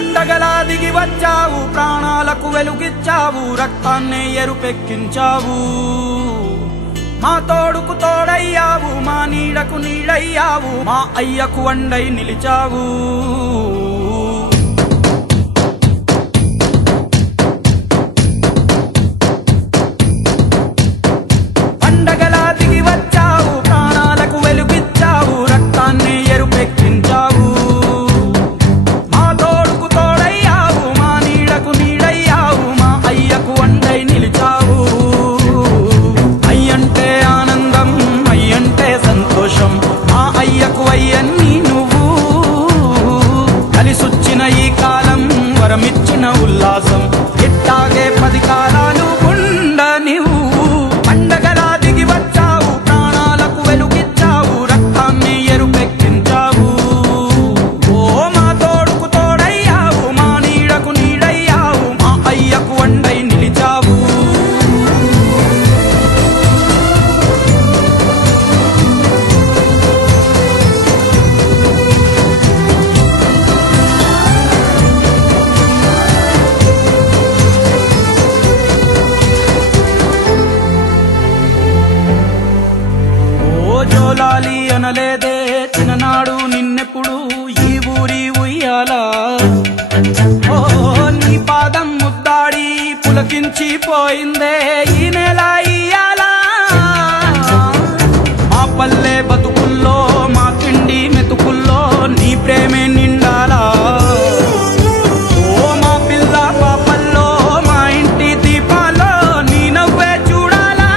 పండగలా దిగి వచ్చావు, ప్రాణాలకు వెలుగిచ్చావు, రక్తాన్నే ఎరుపెక్కించావు. మా తోడుకు తోడయ్యావు, మా నీడకు నీడయ్యావు, మా అయ్యకు వండై నిలిచావు. పండగలా దిగి వచ్చావు, ప్రాణాలకు వెలుగిచ్చావు, రక్తాన్నే ఎరుపెక్కించావు. మా తోడుకు తోడయ్యావు, మా నీడకు నీడయ్యావు, మా అయ్యకు వండై నిలిచావు. అయ్యంటే ఆనందం, అయ్యంటే సంతోషం, మా అయ్యకు అయ్యన్ని నువ్వు. కలిసొచ్చిన ఈ కాలం వరమిచ్చిన ఉల్లాసం, ఇట్టాగే 10 కాలాలు ఉండనివ్వు. పండగలా దిగి వచ్చావు, ప్రాణాలకు వెలుగిచ్చావు, రక్తాన్ని ఎరుపెక్కించావు. ఓ మా తోడుకు తోడయ్యావు, మా నీడకు నీడయ్యావు, మా అయ్యకు వండై నిలిచావు. జోలాలి అనలేదే చిన్ననాడు నిన్నెప్పుడు ఈ ఊరి ఉయ్యాలా. ఓ నీ పాదం ముద్దాడి పులకించిపోయిందే ఈ నెల ఇయ్యాలా. మా పల్లె బతుకుల్లో, మా తిండి మెతుకుల్లో నీ ప్రేమే నిండాలా. ఓ మా పిల్ల పాపల్లో, మా ఇంటి దీపాల్లో నీ నవ్వే చూడాలా.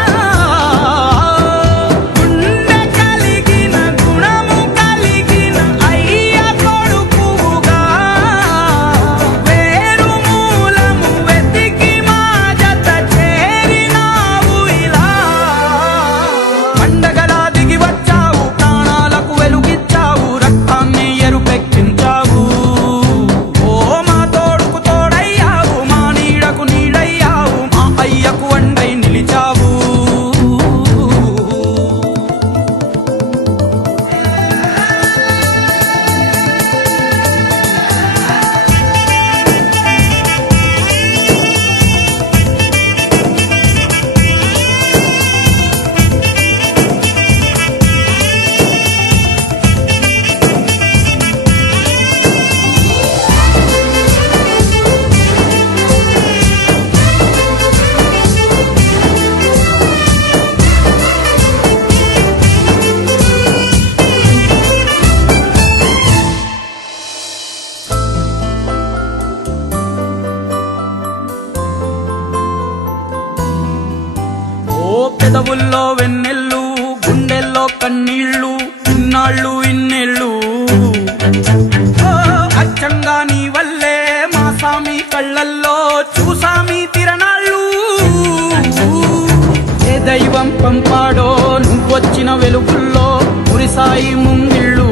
పెదవుల్లో వెన్నెల్లు, గుండెల్లో కన్నీళ్ళు, ఇన్నాళ్ళు ఇన్నేళ్ళు. అచ్చంగా నీ వల్లే మా సామి కళ్ళల్లో చూసామి తిరణాళ్ళు. ఏ దైవం పంపాడో నువ్వొచ్చిన వెలుగుల్లో కురిసాయి ముంగిళ్ళు.